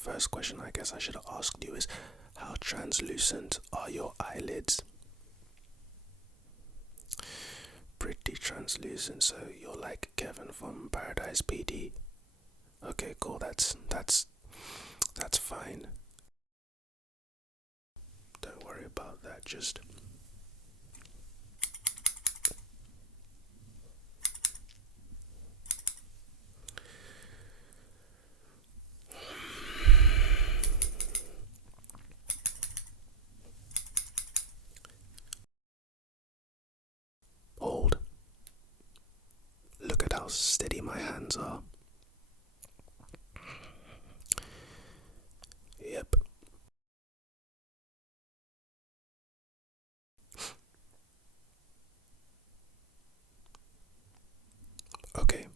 first question I guess I should have asked you is, how translucent are your eyelids? Pretty translucent, so you're like Kevin from Paradise PD. Okay, cool, that's fine. Don't worry about that, just hold. Look at how steady my hands are. Yep. Okay.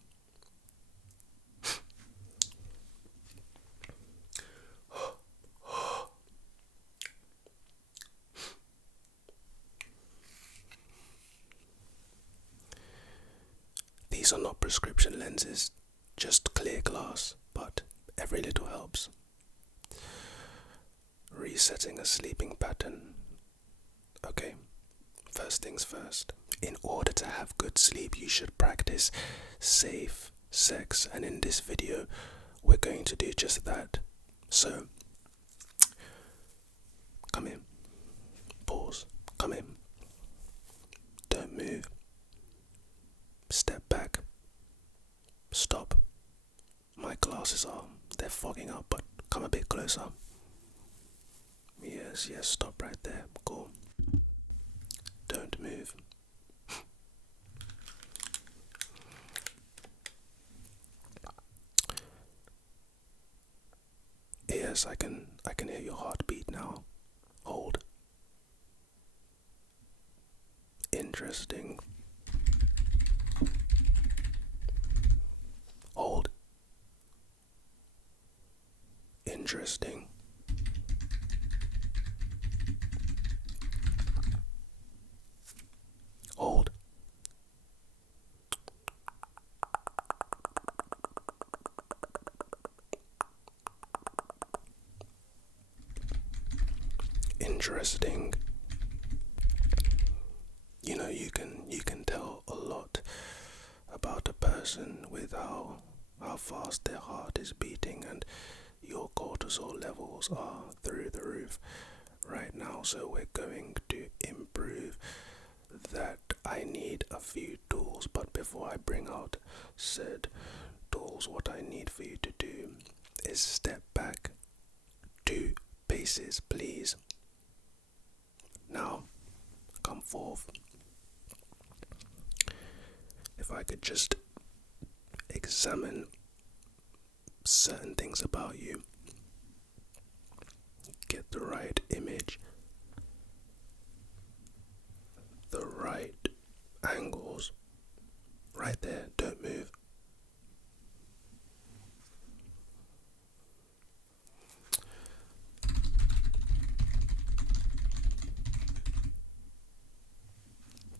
These are not prescription lenses, just clear glass, but every little helps. Resetting a sleeping pattern. Okay, first things first. In order to have good sleep, you should practice safe sex, and in this video, we're going to do just that. So, come in. Pause. Come in. Don't move. Step back. Stop. My glasses they're fogging up, but come a bit closer. Yes, stop right there. Cool. Don't move. Yes, I can hear your heartbeat now. Hold. Interesting. Hold. Interesting. Hold. Interesting. You know, you can tell a lot about a person with how fast their heart is beating, and your cortisol levels are through the roof right now, so we're going to improve that. I need a few tools, but before I bring out said tools, what I need for you to do is step back 2 paces, please. Now, come forth. If I could just examine certain things about you, get the right image, the right angles, right there, don't move.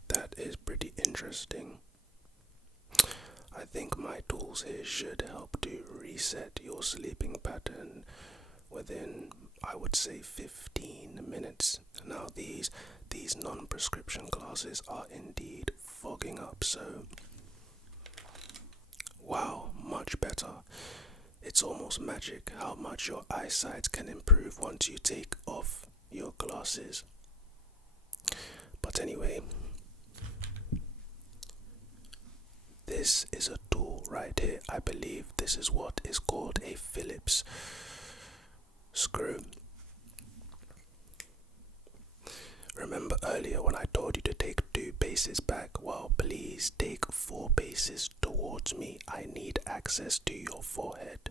That is pretty interesting. I think my tools here should help to reset your sleeping pattern within, I would say, 15 minutes. Now these non-prescription glasses are indeed fogging up, so wow, much better. It's almost magic how much your eyesight can improve once you take off your glasses. But anyway, this is a tool right here. I believe this is what is called a Phillips screw. Remember earlier when I told you to take 2 paces back? Well, please take 4 paces towards me. I need access to your forehead.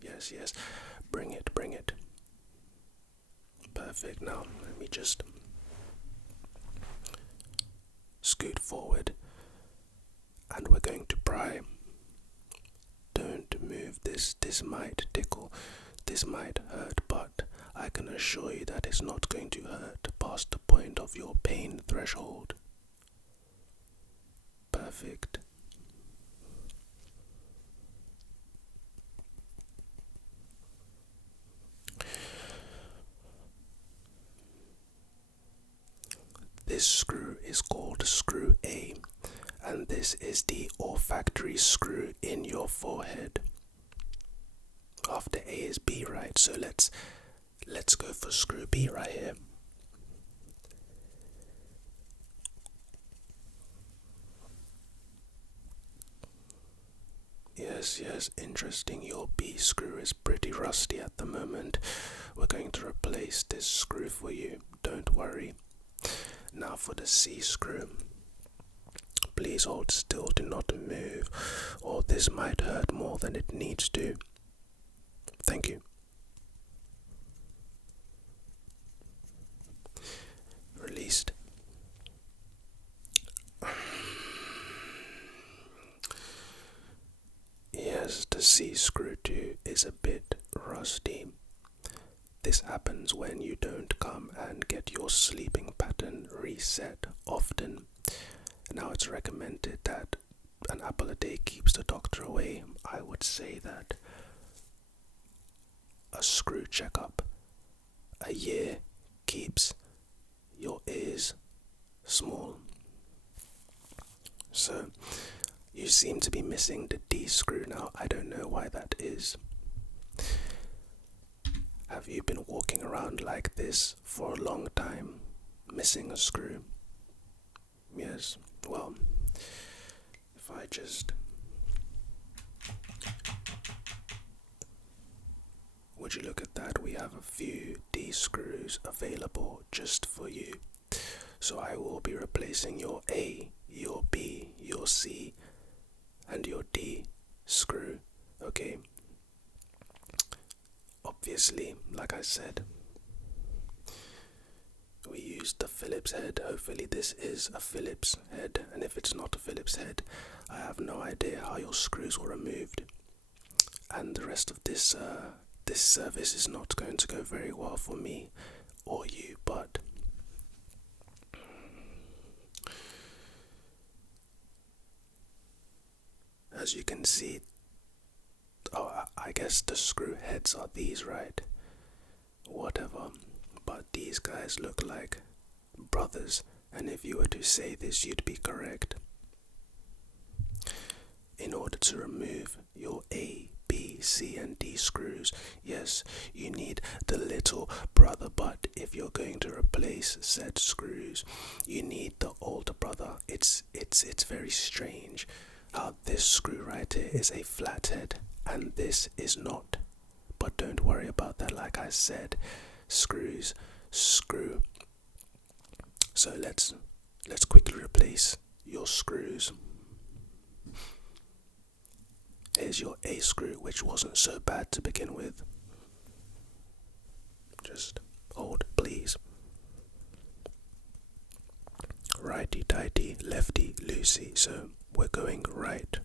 Yes, bring it. Perfect. Now let me just scoot forward, and we're going to pry. Don't move. This might tickle, this might hurt, but I can assure you that it's not going to hurt past the point of your pain threshold. Perfect. This screw is called screw A, and this is the olfactory screw in your forehead. After A is B, right? So let's go for screw B right here. Yes, interesting. Your B screw is pretty rusty at the moment. We're going to replace this screw for you, don't worry. Now for the C screw. Please hold still, do not move, or this might hurt more than it needs to. Thank you. Released. Yes, the C screw too is a bit rusty. This happens when you don't come and get your sleeping pattern reset often. Now it's recommended that an apple a day keeps the doctor away. I would say that a screw checkup a year keeps your ears small. So you seem to be missing the D screw now. I don't know why that is. Have you been walking around like this for a long time, missing a screw? Yes, well, if I just... Would you look at that? We have a few D screws available just for you. So I will be replacing your A, your B, your C, and your D screw, okay? Obviously, like I said, we used the Phillips head. Hopefully this is a Phillips head, and if it's not a Phillips head, I have no idea how your screws were removed. And the rest of this service is not going to go very well for me or you, but as you can see, I guess the screw heads are these, right? Whatever, but these guys look like brothers, and if you were to say this, you'd be correct. In order to remove your A, B, C, and D screws, yes, you need the little brother, but if you're going to replace said screws, you need the older brother. It's very strange how this screw right here is a flathead and this is not. But don't worry about that, like I said, screws screw. So let's quickly replace your screws. Here's your A screw, which wasn't so bad to begin with. Just hold, please. Righty tighty, lefty loosey. So we're going right.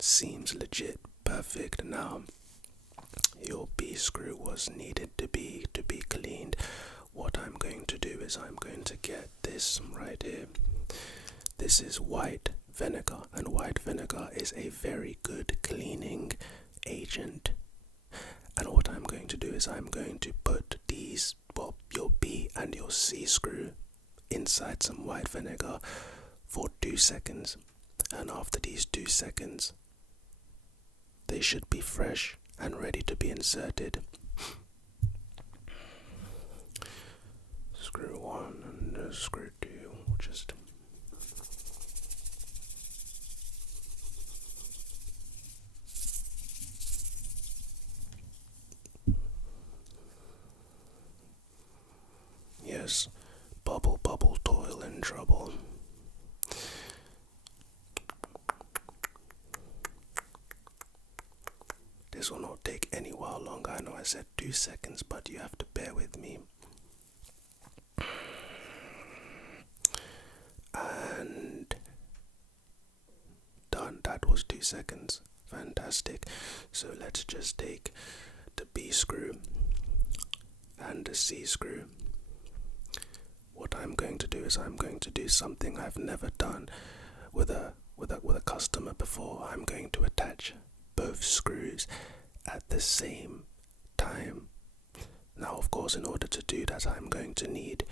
Seems legit, perfect. Now your B screw was needed to be cleaned. What I'm going to do is I'm going to get this right here. This is white vinegar, and white vinegar is a very good cleaning agent. And what I'm going to do is I'm going to put these, well, your B and your C screw inside some white vinegar for 2 seconds. And after these 2 seconds, they should be fresh and ready to be inserted. Screw 1 and screw 2, just... Yes, bubble, toil and trouble. This will not take any while longer. I know I said 2 seconds, but you have to bear with me. And done. That was 2 seconds. Fantastic. So let's just take the B screw and the C screw. What I'm going to do is I'm going to do something I've never done with a customer before. I'm going to attach both screws at the same time. Now, of course, in order to do that, I'm going to need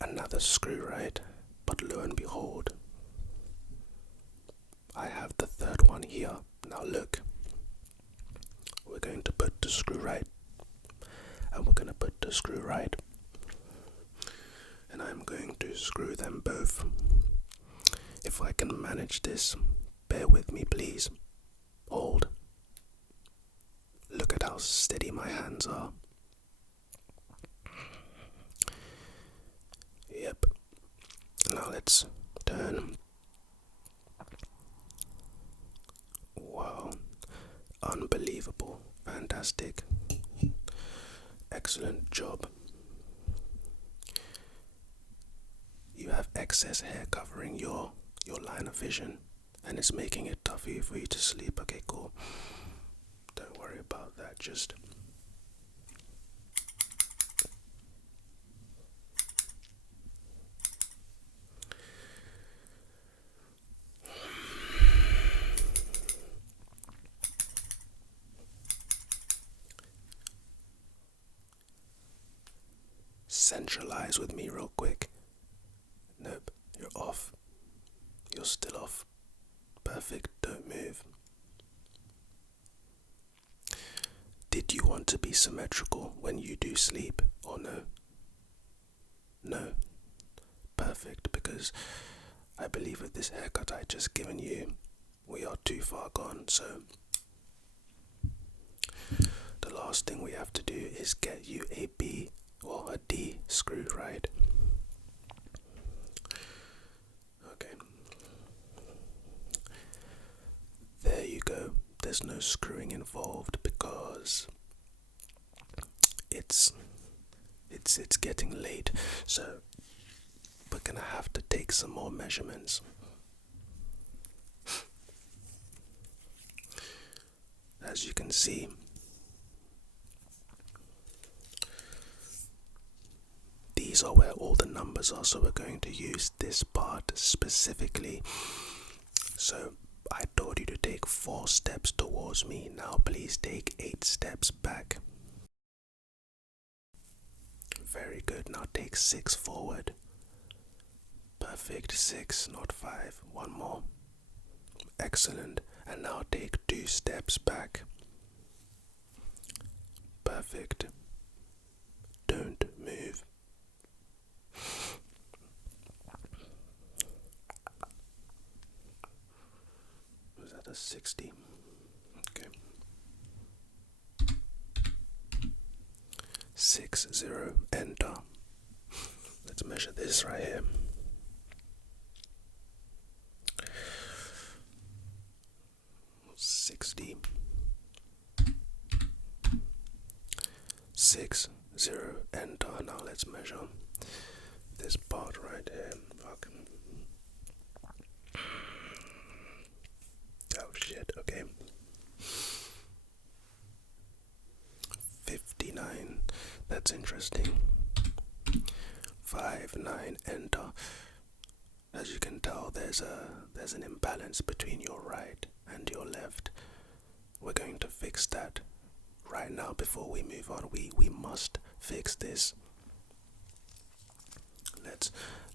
another screw, right? But lo and behold, I have the third one here. Now look, we're going to put the screw right, and we're going to put the screw right, and I'm going to screw them both. If I can manage this, bear with me please. Hold. Look at how steady my hands are. Yep. Now let's turn. Wow. Unbelievable. Fantastic. Excellent job. You have excess hair covering your line of vision, and it's making it tough for you to sleep. Okay, cool. Don't worry about that, just centralize with me real quick. Nope, you're off. You're still off. Perfect, don't move. Did you want to be symmetrical when you do sleep, or no? No. Perfect, because I believe with this haircut I just given you, we are too far gone, so the last thing we have to do is get you a B or a D screw, right? Okay. There you go. There's no screwing involved because it's getting late, so we're gonna have to take some more measurements. As you can see, these are where all the numbers are, so we're going to use this part specifically. So I told you to take 4 steps towards me. Now please take 8 steps back. Very good. Now take 6 forward. Perfect. 6, not 5. One more. Excellent. And now take 2 steps back. Perfect. Don't move. Was that a 60? Okay. 60, enter. Let's measure this right here. $60. 60, enter. Now let's measure this part right here. Fuck. Oh shit, okay. 59. That's interesting. 59, enter. As you can tell, there's an imbalance between your right and your left. We're going to fix that right now before we move on. We must fix this.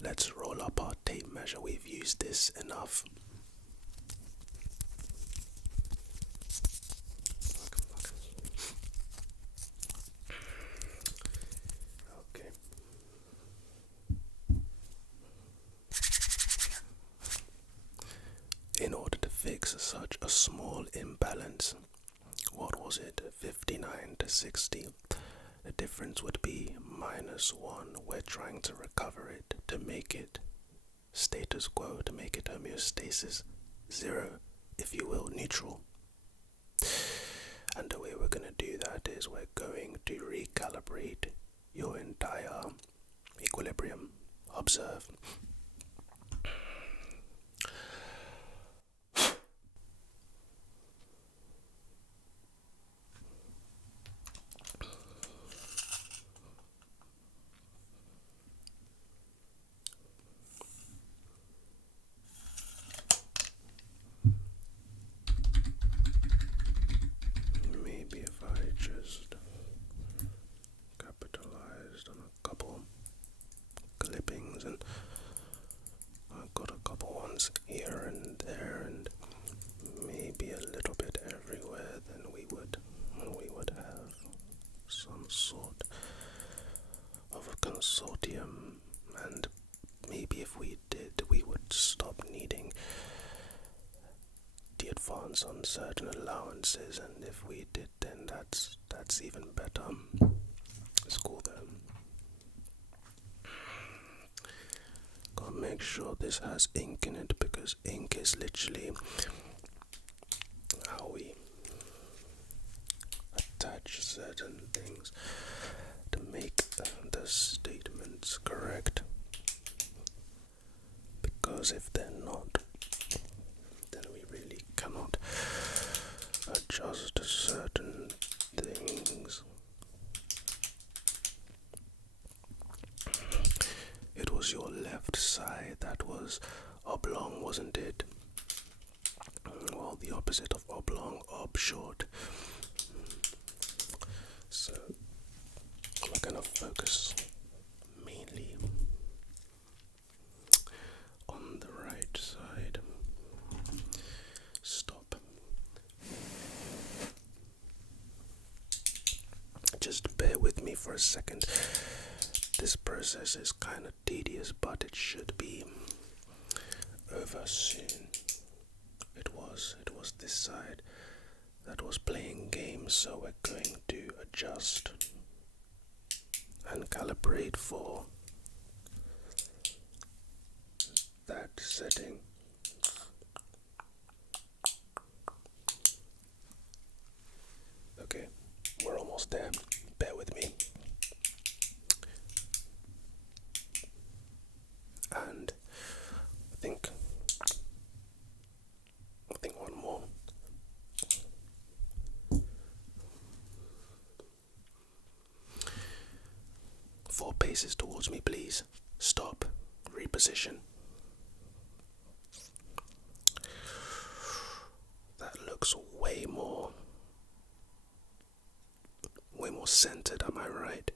Let's roll up our tape measure. We've used this enough. Okay. In order to fix such a small imbalance, what was it, 59 to 60, the difference would be -1. We're trying to recover it, to make it status quo, to make it homeostasis, 0, if you will, neutral. And the way we're going to do that is we're going to recalibrate your entire equilibrium. Observe. Maybe if I just cap it ones here and there and maybe a little bit everywhere, then we would have some sort of a consortium, and maybe if we did, we would stop needing the advance on certain allowances, and if we did, then that's even better. It's cool though. Gotta make sure this has ink in it, because ink is literally how we attach certain things to make the statements correct, because if they're not, then we really cannot adjust certain things. It was your left side that was oblong, wasn't it? Well, the opposite of oblong, short. So we're gonna focus mainly on the right side. Stop. Just bear with me for a second. This process is kind of tedious, but it should be over soon. It was this side that was playing games, so we're going to adjust and calibrate for that setting. Okay, we're almost there. Bear with me. And I think one more. Four paces towards me, please. Stop. Reposition. That looks way more centered, am I right?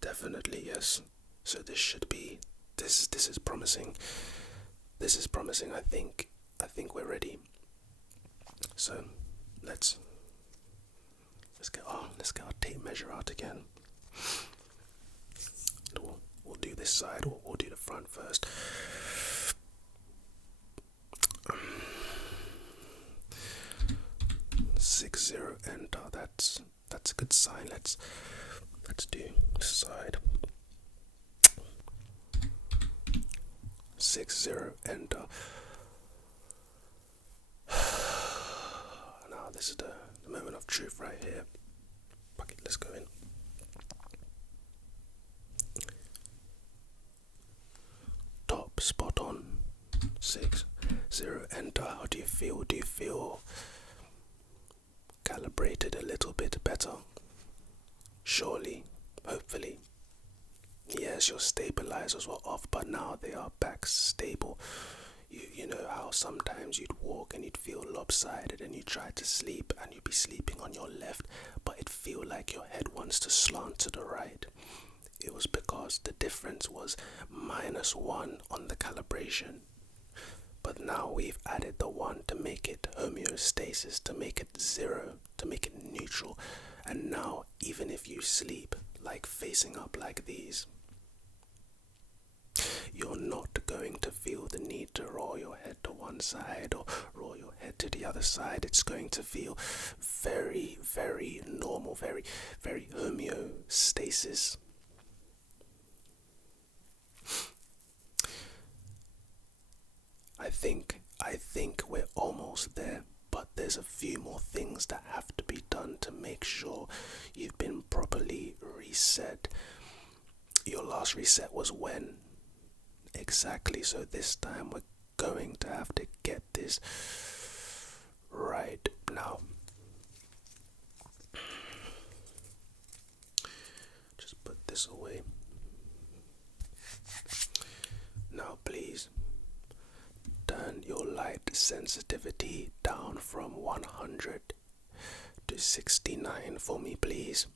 Definitely, yes. So this should be, this is promising. This is promising. I think we're ready. So let's get our tape measure out again. We'll do this side. We'll do the front first. Six zero enter. That's a good sign. Let's do this side. 60 enter. Now this is the moment of truth right here. Fuck it, let's go in. Top, spot on. 60 enter. How do you feel? Do you feel calibrated a little bit better? Surely, hopefully. Yes, your stabilizers were off, but now they are back stable. You know how sometimes you'd walk and you'd feel lopsided and you try to sleep and you'd be sleeping on your left, but it'd feel like your head wants to slant to the right. It was because the difference was -1 on the calibration. But now we've added the 1 to make it homeostasis, to make it 0, to make it neutral. And now, even if you sleep, like facing up like these, you're not going to feel the need to roll your head to one side or roll your head to the other side. It's going to feel very, very normal, very, very homeostasis. I think we're almost there, but there's a few more things that have to be done to make sure you've been properly reset. Your last reset was when? Exactly, so this time we're going to have to get this right. Now, just put this away. Now please turn your light sensitivity down from 100 to 69 for me, please.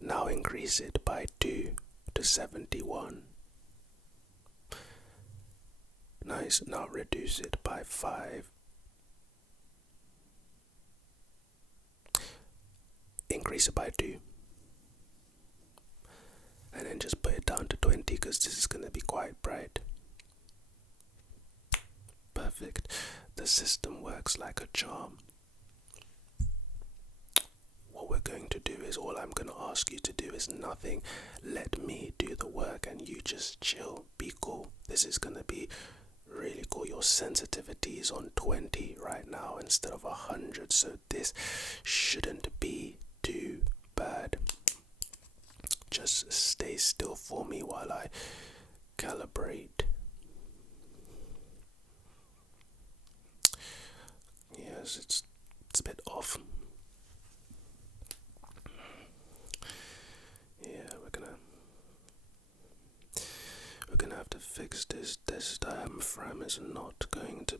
Now increase it by 2 to for 71. Nice, now reduce it by 5. Increase it by 2. And then just put it down to 20 because this is going to be quite bright. Perfect. The system works like a charm. What we're going to do is, all I'm going to ask you to do is nothing. Let me do the work and you just chill. Be cool. This is going to be really cool. Your sensitivity is on 20 right now instead of 100, so this shouldn't be too bad. Just stay still for me while I calibrate. Yes, it's a bit off. Yeah, we're gonna have to fix this. This diaphragm is not going to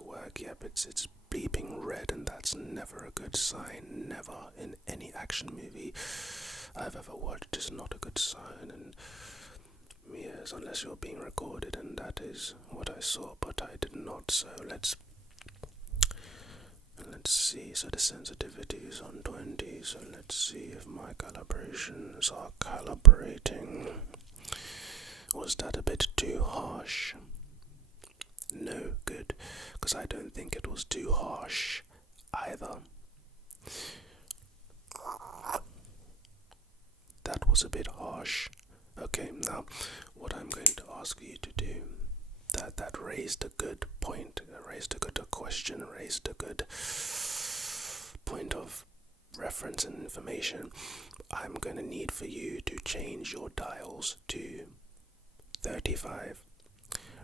work. Yep, it's bleeping red, and that's never a good sign. Never in any action movie I've ever watched is not a good sign. And yes, unless you're being recorded, and that is what I saw, but I did not. So let's see. So the sensitivity is on 20. So let's see if my calibrations are calibrating. Was that a bit too harsh? No, good, because I don't think it was too harsh either. That was a bit harsh. Okay, now what I'm going to ask you to do, that raised a good point, raised a good question, raised a good point of reference and information. I'm going to need for you to change your dials to 35.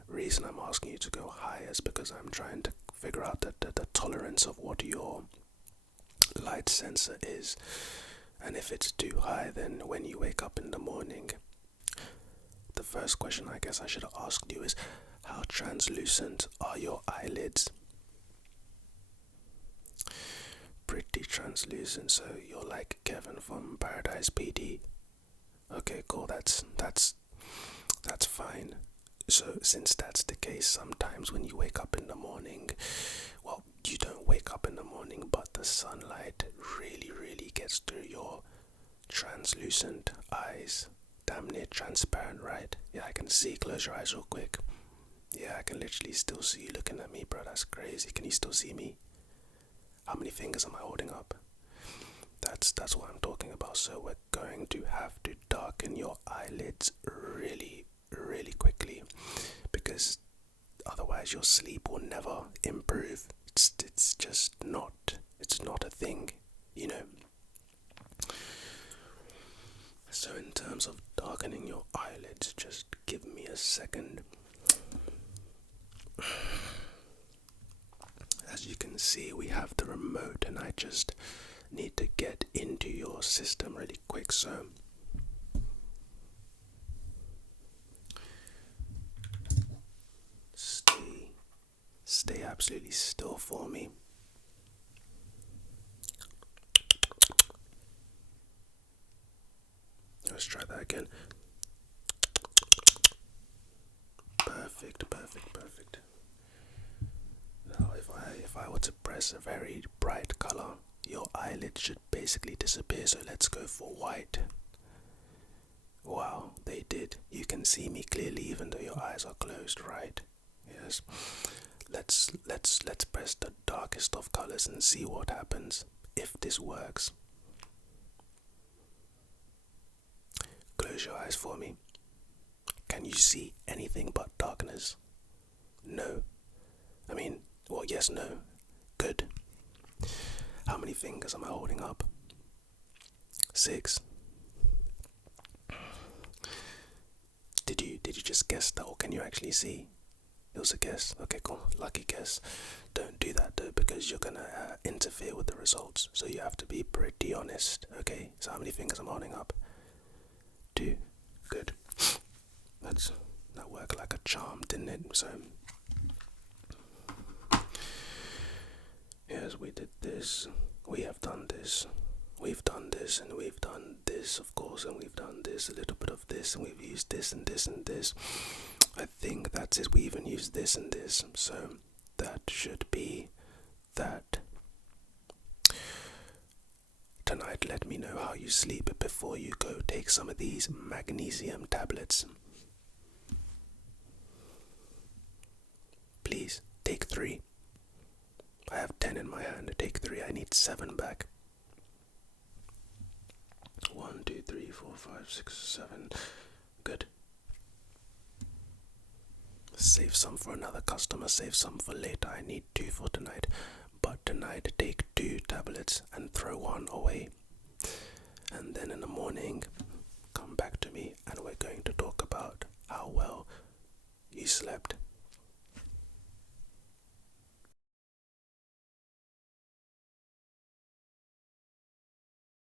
Reason I'm asking you to go higher is because I'm trying to figure out the tolerance of what your light sensor is, and if it's too high, then when you wake up in the morning, the first question I guess I should have asked you is, how translucent are your eyelids? Pretty translucent, so you're like Kevin from Paradise PD. Okay, cool, that's fine. So since that's the case, sometimes when you wake up in the morning, well, you don't wake up in the morning, but the sunlight really gets through your translucent eyes. Damn near transparent, right? Yeah, I can see. Close your eyes real quick. Yeah, I can literally still see you looking at me, bro. That's crazy. Can you still see me? How many fingers am I holding up? That's what I'm talking about. So we're going to have to darken your eyelids really quickly, because otherwise your sleep will never improve. It's just not, it's not a thing, you know. So in terms of darkening your eyelids, just give me a second. As you can see, we have the remote, and I just need to get into your system really quick. So stay absolutely still for me. Let's try that again. Perfect. Now if I were to press a very bright color, your eyelids should basically disappear. So let's go for white. Wow, they did. You can see me clearly even though your eyes are closed, right? Yes. Let's press the darkest of colors and see what happens, if this works. Close your eyes for me. Can you see anything but darkness? No. I mean, well, yes, no. Good. How many fingers am I holding up? 6. Did you just guess that, or can you actually see? It was a guess. Okay, cool. Lucky guess. Don't do that though, because you're gonna interfere with the results. So you have to be pretty honest. Okay. So how many fingers am I holding up? 2. Good. That worked like a charm, didn't it? So yes, we did this. We have done this. We've done this, and we've done this. this, of course, and we've done this, a little bit of this, and we've used this and this and this. I think that's it. We even used this and this, so that should be that. Tonight, let me know how you sleep before you go take some of these magnesium tablets. Please, take 3. I have 10 in my hand. Take 3. I need 7 back. 1, 2, 3, 4, 5, 6, 7. Good. Save some for another customer. Save some for later. I need 2 for tonight. But tonight, take 2 tablets and throw 1 away. And then in the morning, come back to me and we're going to talk about how well you slept.